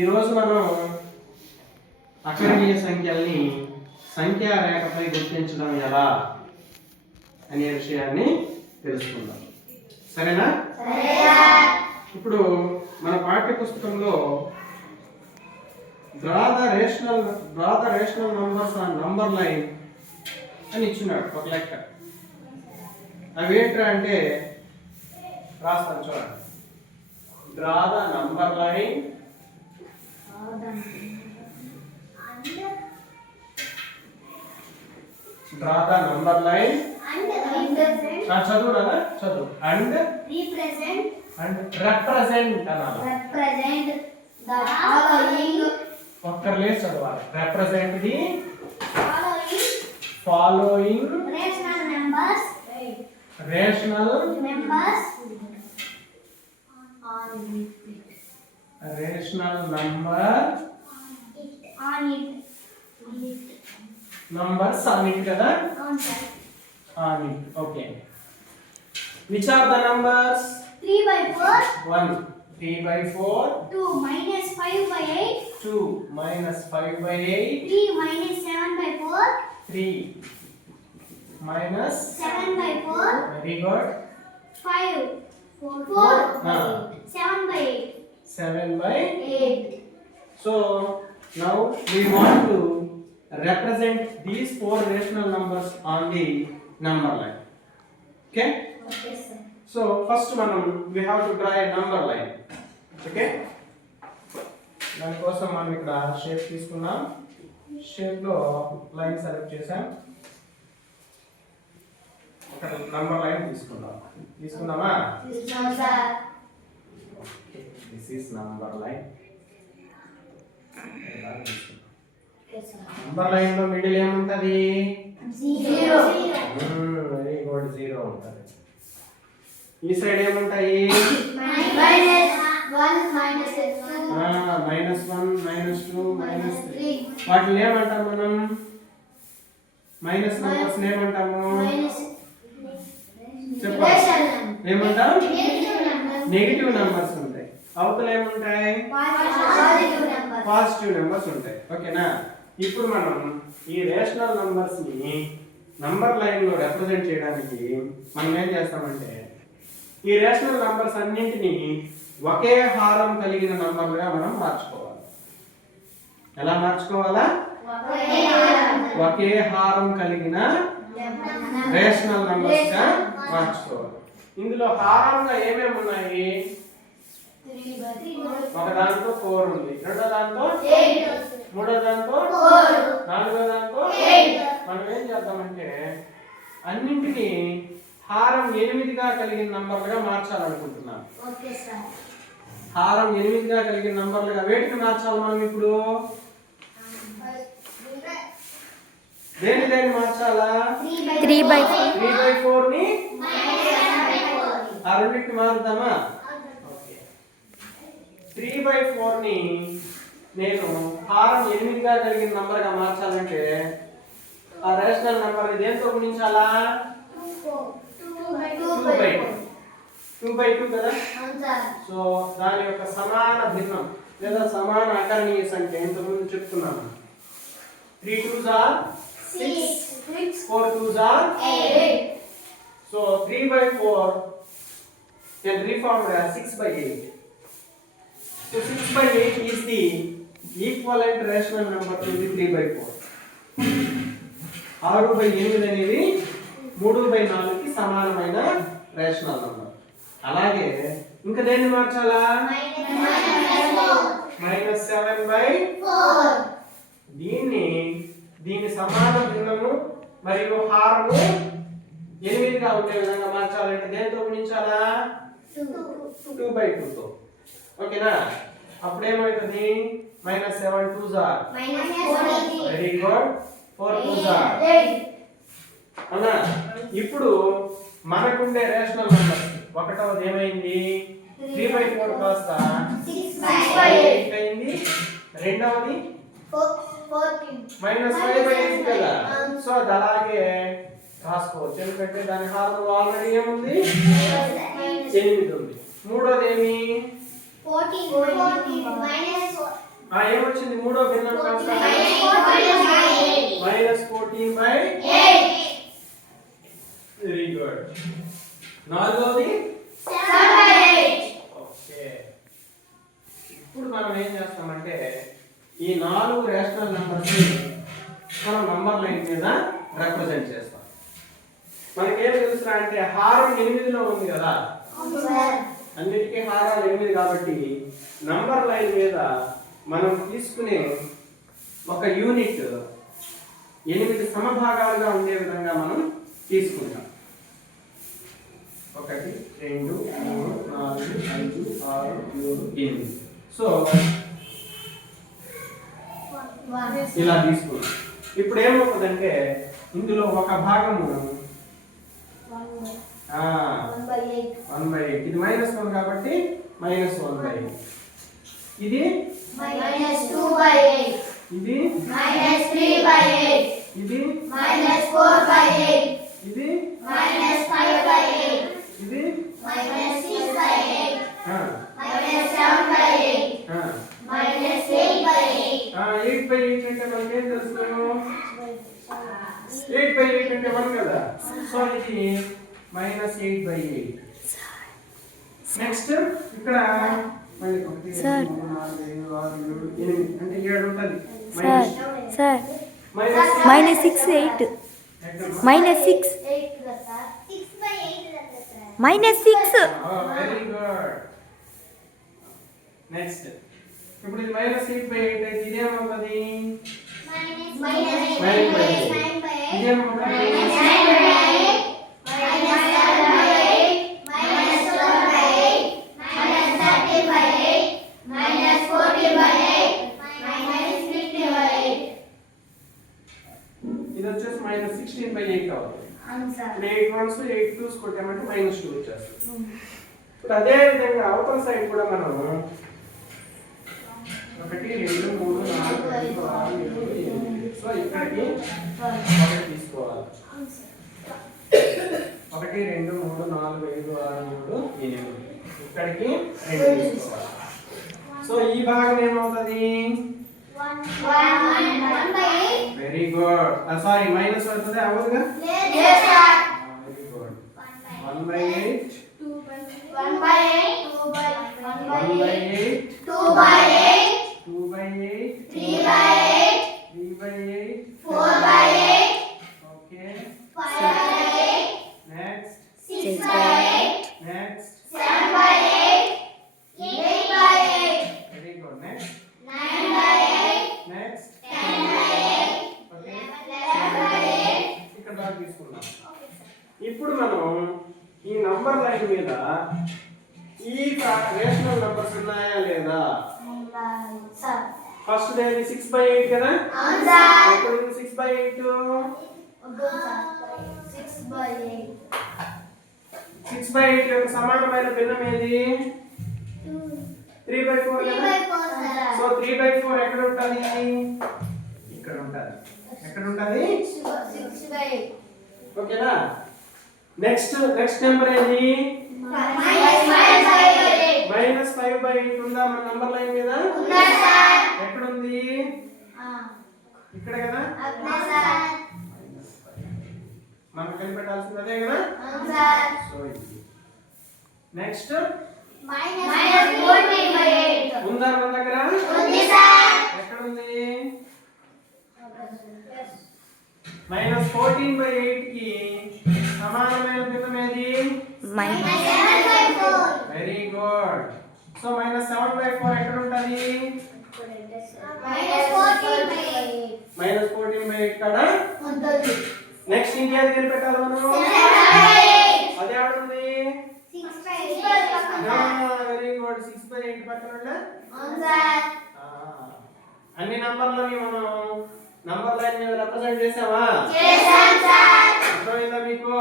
ఈరోజు మనం అకరణీయ సంఖ్యల్ని సంఖ్యా రేఖపై గుర్తించడం ఎలా అనే విషయాన్ని తెలుసుకుందాం. సరేనా? ఇప్పుడు మన పాఠ్య పుస్తకంలో draw the rational numbers on number line అని ఇచ్చినాడు ఒక లెక్క. అవి ఏంట్రా అంటే రాస్తాను చూడండి. డ్రా ద నంబర్ లైన్ చదువు కదా, చదువు. అండ్ రిప్రజెంట్ అనాలి. ఒక్కర్లేదు చదవాలి. Represent the following rational numbers numbers on it kada on it. Okay, which are the numbers? 3/4 1 3/4 2 minus 5/8 2 minus 5/8 3 minus 7/4 3 minus 7/4 very good 5 4 7/8 7/8. So now we want to represent these four rational numbers on the number line. Okay? Okay, sir. So first we have to draw a number line. Okay? దాని కోసం మనం ఇక్కడ shape తీసుకున్నాం. Shape లో line select చేసాం. ఒక number line తీసుకున్నామా? తీసుకున్నాం sir. Okay, this is number line. Number line లో మిడిల్ ఏముంటది? 0. వెరీ గుడ్, 0 ఉంటది. ఈ సైడ్ ఏముంటాయి? -1 -2 -3. వాటిని ఏమంటాం మనం? మైనస్ నంబర్స్ ఏమంటాము? చెప్పండి. ఏమంటాం? నెగటివ్ నంబర్స్ ఉంటాయి. అవతల ఏముంటాయి? పాజిటివ్ నెంబర్స్ ఉంటాయి. ఓకేనా? ఇప్పుడు మనం ఈ రేషనల్ నంబర్స్ ని నంబర్ లైన్ లో రిప్రజెంట్ చేయడానికి మనం ఏం చేస్తామంటే ఈ రేషనల్ నంబర్స్ అన్నింటినీ ఒకే హారం కలిగిన నంబర్లుగా మనం మార్చుకోవాలి. ఎలా మార్చుకోవాలా? ఒకే హారం కలిగిన రేషనల్ నంబర్స్ గా మార్చుకోవాలి. ఇందులో హారంగా ఏమేమి ఉన్నాయి? ఒక దాంట్లో 4 ఉంది, రెండో దాంట్లో 8, మూడో దాంట్లో 4, నాలుగో దాంట్లో 8. మనం ఏం చేద్దామంటే అన్నింటినీ హారం 8గా కలిగిన నంబర్లుగా మార్చాలనుకుంటున్నాం. Okay sir. హారం 8గా కలిగిన నంబర్లుగా వేటిని మార్చాలి మనం ఇప్పుడు? దేని మార్చాలా? 3/4 ని ఆ రెండింటిని మారుద్దామా? 3/4 ని నేను హారం 8గా కలిగిన నంబర్గా మార్చాలంటే ఆ రేషనల్ నంబర్ దేంతో గుణించాలా? 2/2 కదా. సో దాని యొక్క సమాన భిన్నం లేదా సమాన అకరణీయ సంఖ్య ఇంతకుముందు చెప్తున్నాను. 3 2s are 6, 4 2s are 8. So 3/4 can reformed as 6/8. So 6/8 is the equivalent rational number to the 3/4. 6/8 అనేది 3/4 కి సమానమైన రేషనల్ నంబర్. అలాగే ఇంకా దేన్ని మార్చాలా? -7/4. దీని సమాన భిన్నము మరియు హారము 8గా ఉండే విధంగా మార్చాలంటే దేంతో గుణించాలా? 2/2 తో. ఓకేనా? అప్పుడు ఏమవుతుంది? -7 2s are very good 4 2s are 8. అవునా? ఇప్పుడు మనకుండే రేషనల్ నంబర్స్ ఒకటవది ఏమైంది? 3/4 కాస్త 6/8 అయింది. రెండవది -5/8 కదా. సో అది అలాగే రాసుకోవచ్చు, ఎందుకంటే దాని హారం ఆల్రెడీ ఏముంది? 8 ఉంది. మూడోది ఏమి? 14 -1 ఏమొచ్చింది మూడో భిన్నం కాస్త -14/8. Very good. నాలుగోది ఓకే. ఇప్పుడు మనం ఏం చేస్తామంటే ఈ 4 రేషనల్ నంబర్స్ మనం నంబర్ లైన్ మీద రిప్రజెంట్ చేస్తాం. మనకేం తెలుసురా అంటే హారం 8లో ఉంది కదా, అన్నిటికీ హారాలు 8 కాబట్టి నంబర్ లైన్ మీద మనం తీసుకునే ఒక యూనిట్ 8 సమభాగాలుగా ఉండే విధంగా మనం తీసుకుంటాం. 1 2 3 4 5 6 7 8. సో ఇలా తీసుకున్నాం. ఇప్పుడు ఏమవుతుందంటే ఇందులో ఒక భాగము 1/8. ఇది -1 కాబట్టి -1/8. ఇది -2/8. ఇది -3/8. ఇది -4/8. ఇది -5/8. ఇది -6/8. -7/8. -8/8. 8/8 అంటే మనకేం తెలుసు? 8/8 అంటే 1 కదా. సో ఇది -8/8. నెక్స్ట్ ఇక్కడ మళ్ళీ 1 2 3 4 5 6 7 8 అంటే 7 ఉంటది. సార్ -6 8 -6 -6. Very good. నెక్స్ట్ ఇప్పుడు ఇది -8/8 అయితే ఇదేమవుతుంది? ఇదేమవుతుంది? ఇది వచ్చేసి -16/8 అవుతుంది. 8 1s 8 2s కొట్టామంటే -2 వచ్చేస్తుంది. ఇప్పుడు అదే విధంగా అవతల సైడ్ కూడా మనం 1 2 3 4 5 6 7 8. సో ఇక్కడికి 1 తీసుకోవాలి. 1 2 3 4 5 6 7 8. ఇక్కడికి 2 తీసుకోవాలి. సో ఈ భాగం ఏమవుతుంది? Very good. సారీ మైనస్ అవుతుంది అవుతుందా? Very good. 1/8 1/8 1/8 2/8 2/8 3/8 3/8 4/8 okay. 5/8 next 6/8 next 7/8 8/8 very good. Next 9/8 next 10/8 okay. 11/8 ఇక్కడ దాకా తీసుకున్నాం. ఇప్పుడు మనం ఈ నంబర్ లైన్ మీద ఈ రేషనల్ నంబర్స్ ఉన్నాయా లేదా? ఫస్ట్ దేని 6/8 కదా. ఎక్కడ ఉంది 6/8? 6/8 యొక్క సమానమైన భిన్నం ఏది? 3/4 కదా. సో 3/4 ఎక్కడ ఉంటది? ఇక్కడ ఉంటది. ఎక్కడ ఉంటది? ఓకేనా. నెక్స్ట్ నెంబర్ ఏది? -5/8 ఉందా మన నంబర్ లైన్ మీద? ఎక్కడ ఉంది? ఇక్కడ కదా. మనం కనిపెట్టాల్సింది అదే కదా. సో ఇది నెక్స్ట్ ఉందా మన దగ్గర? ఎక్కడ ఉంది? -14/8 కి సమానమైన భిన్నం ఏది? Very good. సో -7/4 ఎక్కడ ఉంటది? -14/8 కదా. నెక్స్ట్ ఇంకేది కనిపెట్టాలి మనం? అదే ఆడుంది. Very good. 6/8 పక్కన ఉందా? అన్ని నంబర్లని మనం నంబర్ లైన్ మీద రిప్రజెంట్ చేసామా? అర్థమైందా మీకు?